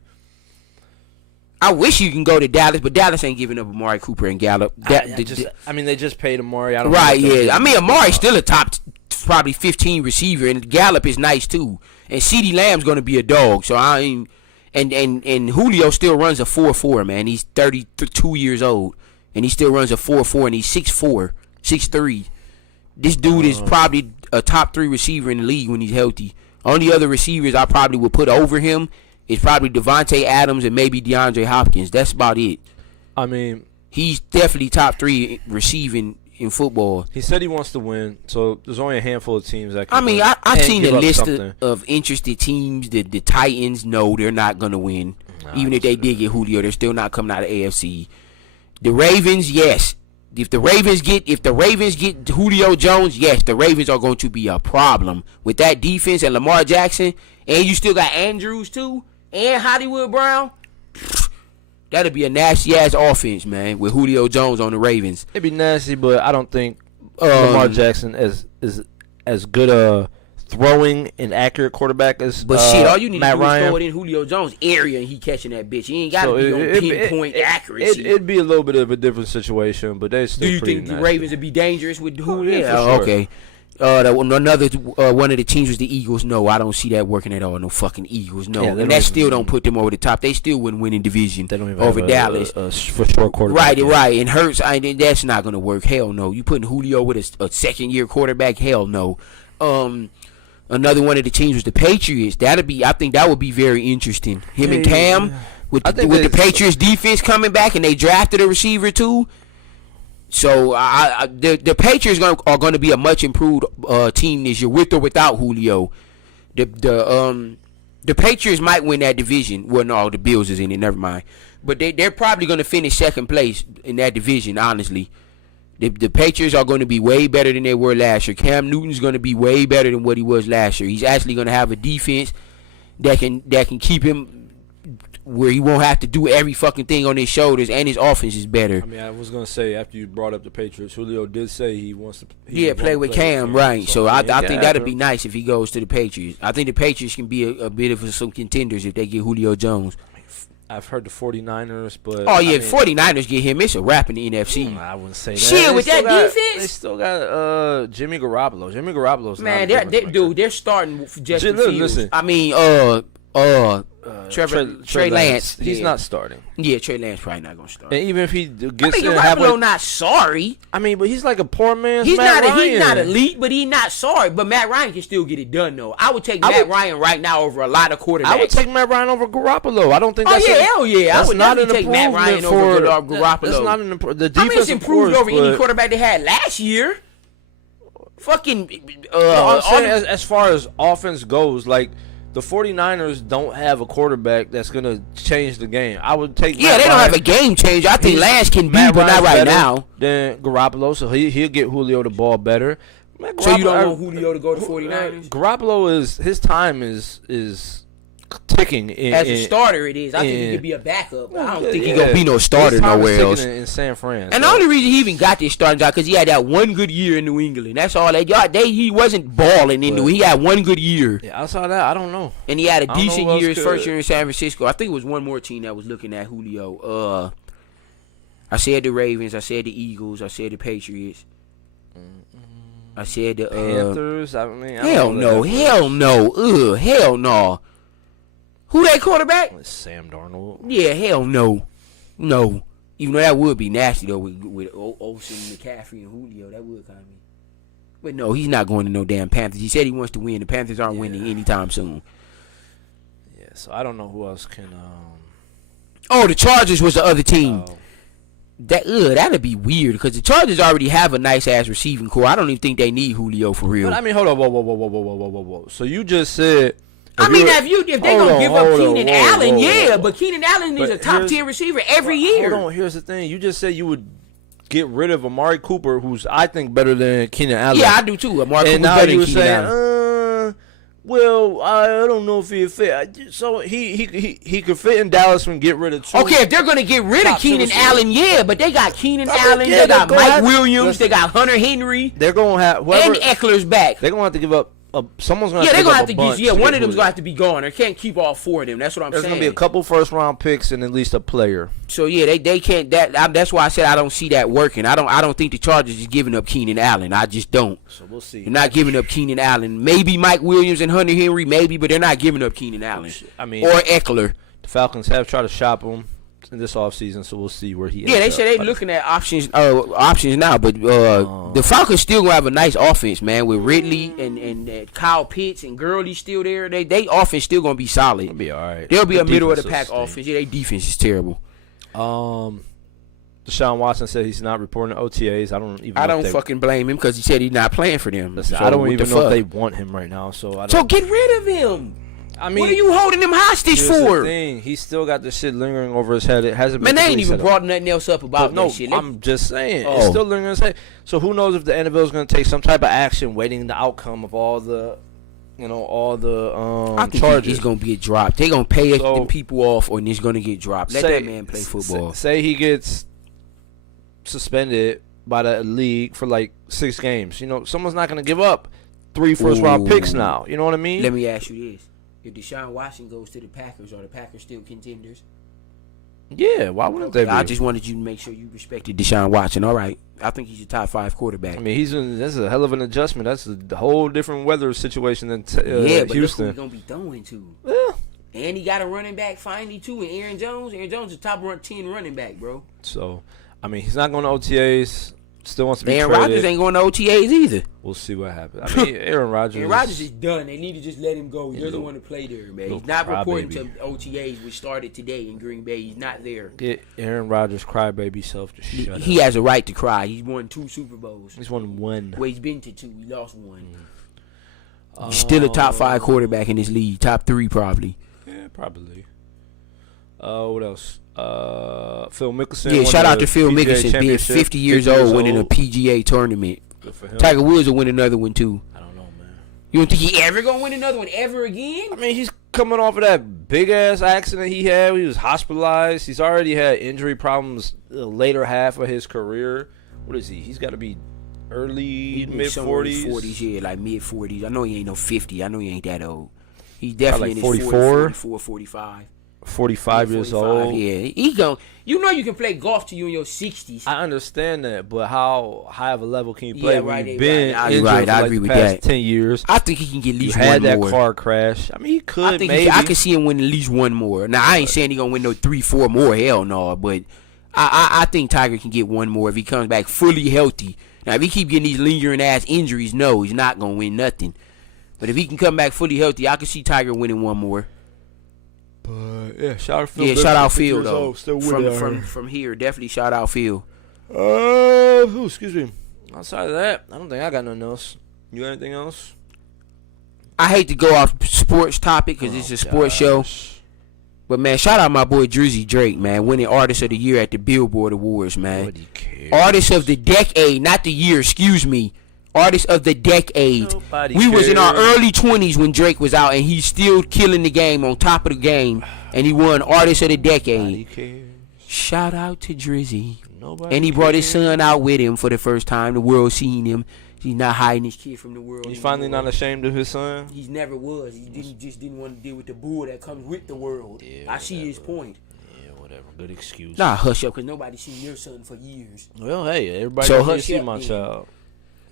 I wish you can go to Dallas, but Dallas ain't giving up Amari Cooper and Gallup. They just paid Amari. Right, yeah. I mean, Amari's still a top probably 15 receiver, and Gallup is nice too. And CeeDee Lamb's going to be a dog, so I ain't. And Julio still runs a 4.4, man. He's 32 years old. And he still runs a 4.4, and he's 6'4", 6'3". This dude is probably a top 3 receiver in the league when he's healthy. Only other receivers I probably would put over him It's probably Devontae Adams and maybe DeAndre Hopkins. That's about it. I mean, he's definitely top 3 receiving in football. He said he wants to win, so there's only a handful of teams that can I mean, win I've and seen give a up list something. of interested teams. The Titans, no, they're not going to win. Even if they did get Julio, they're still not coming out of AFC. The Ravens, yes. If the Ravens get Julio Jones, yes, the Ravens are going to be a problem with that defense and Lamar Jackson, and you still got Andrews too and Hollywood Brown. That'll be a nasty ass offense, man, with Julio Jones on the Ravens. It'd be nasty, but I don't think Lamar Jackson is as good a throwing and accurate quarterback as shit, all you need Matt to do Ryan. is throw it in Julio Jones' area and he catching that bitch. He ain't got to be on pinpoint accuracy. It'd be a little bit of a different situation, but they still. Do you pretty think the nasty. Ravens would be dangerous with Julio? Yeah, for sure. Okay. Another one of the teams was the Eagles. No, I don't see that working at all. No fucking Eagles. No, Yeah, and that still don't put them over the top. They still wouldn't win in division They don't even over have Dallas. a for sure quarterback. Right, yet. right. And Hurts, that's not gonna work. Hell no. You putting Julio with a second year quarterback? Hell no. Another one of the teams was the Patriots. I think that would be very interesting. Him and Cam with the Patriots defense coming back, and they drafted a receiver too. So the Patriots are going to be a much improved team this year, with or without Julio. The Patriots might win that division. Well, no, the Bills is in it. Never mind. But they're probably going to finish second place in that division. Honestly, the Patriots are going to be way better than they were last year. Cam Newton's going to be way better than what he was last year. He's actually going to have a defense that can keep him where he won't have to do every fucking thing on his shoulders, and his offense is better. I mean, I was gonna say after you brought up the Patriots, Julio did say he wants to. Play with Cam, right? So I think that'd be nice if he goes to the Patriots. I think the Patriots can be a bit of some contenders if they get Julio Jones. I've heard the 49ers, but 49ers get him. It's a wrap in the NFC. I wouldn't say that. Shit, with that defense, they still got Jimmy Garoppolo. Jimmy Garoppolo's man, not they're starting Justin Fields. Listen. I mean, Trey Lance. He's not starting. Yeah, Trey Lance probably not gonna start. And even if he gets Garoppolo not sorry. I mean, but he's like a poor man's He's Matt not. Ryan. He's not elite, but he's not sorry. But Matt Ryan can still get it done, though. I would take Matt Ryan right now over a lot of quarterbacks. I would take Matt Ryan over Garoppolo. I don't think. Hell yeah! I would not definitely take Matt Ryan over Garoppolo. That's not an improvement. The I mean, it's defense improved over any quarterback they had last year. Fucking. I'm saying as far as offense goes, like. The 49ers don't have a quarterback that's going to change the game. I would take Matt Ryan. Don't have a game changer. I think Lance can be, but not right now. Then Garoppolo, so he'll get Julio the ball better. Man, so you don't want Julio to go to 49ers? Garoppolo his time is ticking. As a starter, it is. I think he could be a backup. I don't think he's going to be no starter nowhere else. In San Fran. And the only reason he even got this starting job because he had that one good year in New England. That's all they got. He wasn't balling in New England. He had one good year. Yeah, outside that, I don't know. And he had a decent year his first year in San Francisco. I think it was one more team that was looking at Julio. I said the Ravens. I said the Eagles. I said the Patriots. I said the Panthers. I mean, hell no. Hell no. Who that quarterback? Sam Darnold. Yeah, hell no. No. Even though that would be nasty, though, with Olsen, McCaffrey, and Julio. That would kind of be. But no, he's not going to no damn Panthers. He said he wants to win. The Panthers aren't winning anytime soon. Yeah, so I don't know who else can. The Chargers was the other team. That'd be weird because the Chargers already have a nice-ass receiving core. I don't even think they need Julio for real. But, I mean, hold on. Whoa. So you just said... If they're going to give up Keenan Allen, but Keenan Allen is a top-tier receiver every year. Hold on, here's the thing. You just said you would get rid of Amari Cooper, who's, I think, better than Keenan Allen. Yeah, I do too. Amari Cooper's better than Keenan Allen. Well, I don't know if he'll fit. So he could fit in Dallas and get rid of two. Okay, if they're going to get rid of Keenan Allen, but they got Keenan Allen, they got Mike Williams, they got Hunter Henry. They're going to have... and Eckler's back. They're going to have to give up... someone's gonna they're gonna have to one of them's gonna have to be gone. They can't keep all four of them. That's what I'm saying. There's gonna be a couple first round picks and at least a player. So yeah, they can't. That's why I said I don't see that working. I don't think the Chargers is giving up Keenan Allen. I just don't. So we'll see. They're not giving up Keenan Allen. Maybe Mike Williams and Hunter Henry, maybe, but they're not giving up Keenan Allen. I mean, or Eckler. The Falcons have tried to shop him. in this offseason, so we'll see where he Yeah, they ends say up. they looking at options now, but the Falcons still gonna have a nice offense, man, with Ridley and Kyle Pitts and Gurley still there. They offense still gonna be solid. It'll be all right. They'll be The a middle of the defense pack will offense. Yeah, their defense is terrible. Deshaun Watson said he's not reporting to OTAs. I don't fucking blame him because he said he's not playing for them. Listen, So I don't what even the know if fuck? they want him right now. So get rid of him. I mean, What are you holding him hostage here's the for? thing. He's still got this shit lingering over his head. It hasn't been. Man, they ain't completely even set up. brought nothing else up about No, that shit. I'm just saying. Oh. It's still lingering in his head. So who knows if the NFL is going to take some type of action, waiting the outcome of all the, I think charges. he's gonna get dropped. They gonna pay So- them people off, or he's gonna get dropped. Let that man play football. Say he gets suspended by the league for like 6 games. Someone's not going to give up 3 first-round picks now. You know what I mean? Let me ask you this: if Deshaun Watson goes to the Packers, are the Packers still contenders? Yeah, why wouldn't they be? I just wanted you to make sure you respected Deshaun Watson. All right, I think he's a top 5 quarterback. I mean, that's a hell of an adjustment. That's a whole different weather situation than Yeah, but Houston. look who he's gonna be throwing to. Yeah. And he got a running back finally too, and Aaron Jones. Aaron Jones is top 10 running back, bro. So, I mean, he's not going to OTAs. Still wants to be Aaron traded. Rodgers ain't going to OTAs either. We'll see what happens. I mean, Aaron Rodgers. Aaron Rodgers is done. They need to just let him go. He doesn't want to play there, man. He's not reporting to OTAs, which started today in Green Bay. He's not there. Get Aaron Rodgers' crybaby self to shut up. He has a right to cry. He's won 2 Super Bowls. He's won 1. Well, he's been to 2. He lost 1. He's still a top 5 quarterback in this league. Top 3 probably. Yeah, probably. What else? Phil Mickelson. Yeah, won shout the out to Phil PGA Mickelson being Championship, 50 years old, winning a PGA tournament. Good for him. Tiger Woods will win another one too. I don't know, man. You don't think he ever gonna win another one ever again? I mean, he's coming off of that big ass accident he had. He was hospitalized. He's already had injury problems the later half of his career. What is he? He's got to be early mid 40s. 40s, yeah, like mid 40s. I know he ain't no 50. I know he ain't that old. He's definitely like in his 44? 44, 45. 45 years 45, old. Yeah, he gon' you know you can play golf to you in your 60s. I understand that, but how high of a level can you play Yeah, when right, you've been right. injured Right, for I like agree the with past that. 10 years? I think he can get at You least had one that more. car crash. I mean, he could I think maybe. I can see him win at least one more. Now I ain't saying he gonna win no 3-4 more. Hell no, but I think Tiger can get one more if he comes back fully healthy. Now if he keep getting these lingering ass injuries, no, he's not gonna win nothing. But if he can come back fully healthy, I can see Tiger winning one more. But yeah, shout out Phil. Yeah, shout out Phil though. Still From here, definitely shout out Phil. Excuse me. Outside of that, I don't think I got nothing else. You got anything else? I hate to go off sports topic because it's a sports show. But man, shout out my boy Drizzy Drake, man, winning Artist of the Year at the Billboard Awards, man. Nobody cares. Artist of the decade, not the year, excuse me. Artist of the decade. Nobody We was in our cares. early 20s when Drake was out, and he's still killing the game, on top of the game, and he won Artist of the Nobody Decade. cares. Shout out to Drizzy. Nobody And he brought his cares. son out with him for the first time. The world seen him. He's not hiding his kid from the world. He's finally anymore. not ashamed of his son. He never was. He just didn't want to deal with the bull that comes with the world. Yeah, I see his point. Yeah, whatever. Good excuse. Nah, hush up, because nobody's seen your son for years. Well, hey, everybody So don't need to hush see up my then. child.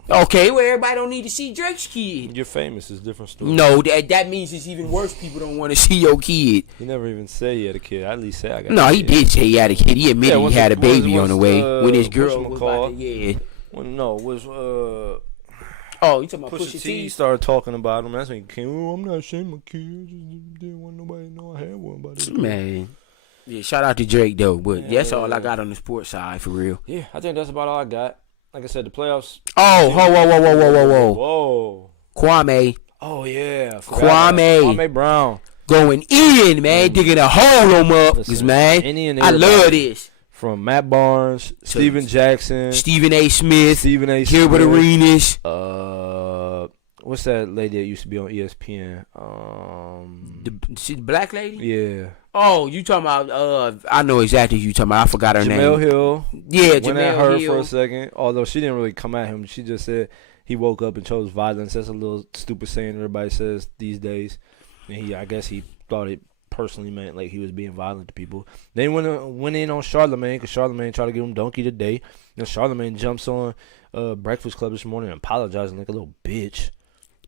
Okay, well, everybody don't need to see Drake's kid. You're famous. It's a different story. No, that means it's even worse. People don't want to see your kid. He never even said he had a kid. I at least say I got. No, a he kid. did say he had a kid. He admitted Yeah, he had a baby once- on the way once, when his girl was whatchamacallit? about to, yeah. Was Oh, you talking about Pusha Pusha T T? started talking about him. That's when he came. Oh, I'm not ashamed of my kid. I just didn't want nobody to know I had one. By the way. Man. Yeah, shout out to Drake, though. But that's all I got on the sports side, for real. Yeah, I think that's about all I got. Like I said, the playoffs. Oh, whoa. Whoa. Kwame Oh yeah. I forgot about Kwame Brown. going in, man. Digging a hole on up. Because, Listen, man, any and I love everybody. this. From Matt Barnes, Steven Jackson, Stephen A. Smith, Stephen A. Gilbert Smith. Arenas. What's that lady that used to be on ESPN? The black lady? Yeah. Oh, you talking about, I know exactly who you talking about. I forgot her Jamel name. Hill. Yeah, Went at her Jamel for Hill. a second. Although she didn't really come at him. She just said he woke up and chose violence. That's a little stupid saying everybody says these days. And I guess he thought it personally meant like he was being violent to people. Then went in on Charlamagne because Charlamagne tried to give him donkey today. And Charlamagne jumps on Breakfast Club this morning and apologizing like a little bitch.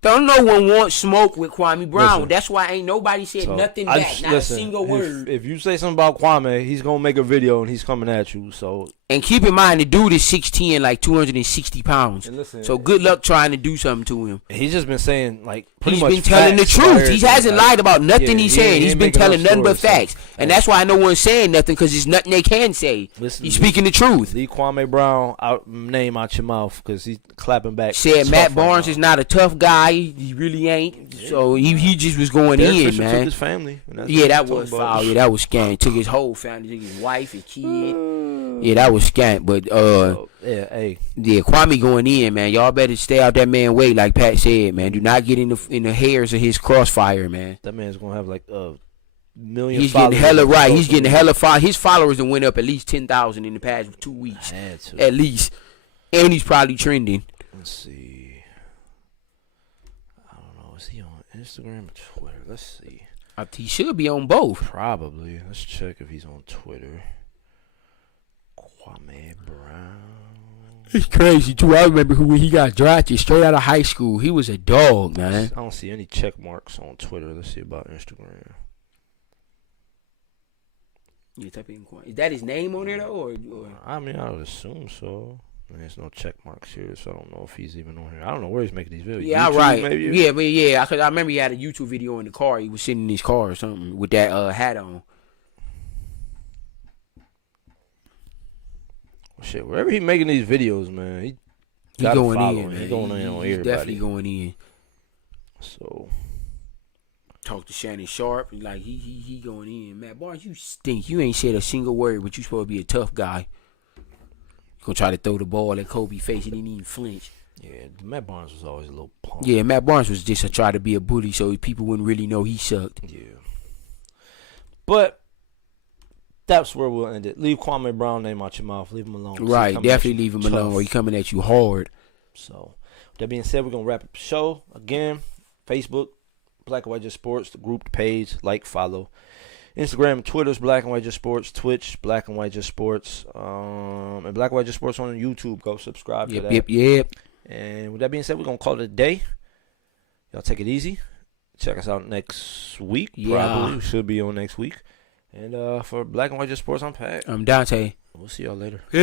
Don't no one want smoke with Kwame Brown. Listen. That's why ain't nobody said nothing back. Not a single word. If you say something about Kwame, he's gonna make a video and he's coming at you. So and keep in mind, the dude is 6'10", like 260 pounds. And listen, so good luck trying to do something to him. He's just been saying like pretty he's much been telling the truth. He hasn't lied about nothing yeah, he's saying. He's been telling nothing but facts, and that's why no one's saying nothing because there's nothing they can say. Listen, he's speaking the truth. Leave Kwame Brown name out your mouth because he's clapping back. Said Matt Barnes is not a tough guy. He really ain't. So he just was going Derek in, Fisher man. Took his family. Yeah, that was foul. Yeah, that was scant. Took his whole family, took his wife, his kid. Yeah, that was scant. But Kwame going in, man. Y'all better stay out that man way, like Pat said, man. Do not get in the hairs of his crossfire, man. That man's gonna have like a million. He's getting hella right. He's getting hella his followers done went up at least 10,000 in the past 2 weeks, at least, and he's probably trending. Let's see. I don't know. Is he on Instagram or Twitter? Let's see. He should be on both. Probably. Let's check if he's on Twitter. Kwame Brown. It's crazy too. I remember when he got drafted straight out of high school. He was a dog, man. I don't see any check marks on Twitter. Let's see about Instagram. You type in Is that his name on there though, or? I mean, I would assume so. There's no check marks here, so I don't know if he's even on here. I don't know where he's making these videos. Yeah, YouTube, right. Maybe? Yeah, but yeah, cause I remember he had a YouTube video in the car. He was sitting in his car or something with that hat on. Well, shit, wherever he making these videos, man, he going in, him. man. He going in on everybody. He's definitely going in. So talk to Shannon Sharp, like he going in. Matt Barnes, you stink. You ain't said a single word, but you supposed to be a tough guy. Gonna try to throw the ball at Kobe face. He didn't even flinch. Yeah, Matt Barnes was always a little punk. Yeah, Matt Barnes was just try to be a bully so people wouldn't really know he sucked. Yeah. But that's where we'll end it. Leave Kwame Brown name out your mouth. Leave him alone. Right, definitely leave him alone or he coming at you hard. So, with that being said, we're going to wrap up the show. Again, Facebook, Black and White Just Sports, the group, the page, like, follow. Instagram and Twitter's Black and White Just Sports. Twitch, Black and White Just Sports. And Black and White Just Sports on YouTube. Go subscribe to that. Yep. And with that being said, we're going to call it a day. Y'all take it easy. Check us out next week. Yeah. Probably. We should be on next week. And for Black and White Just Sports, I'm Pat. I'm Dante. We'll see y'all later. Hey.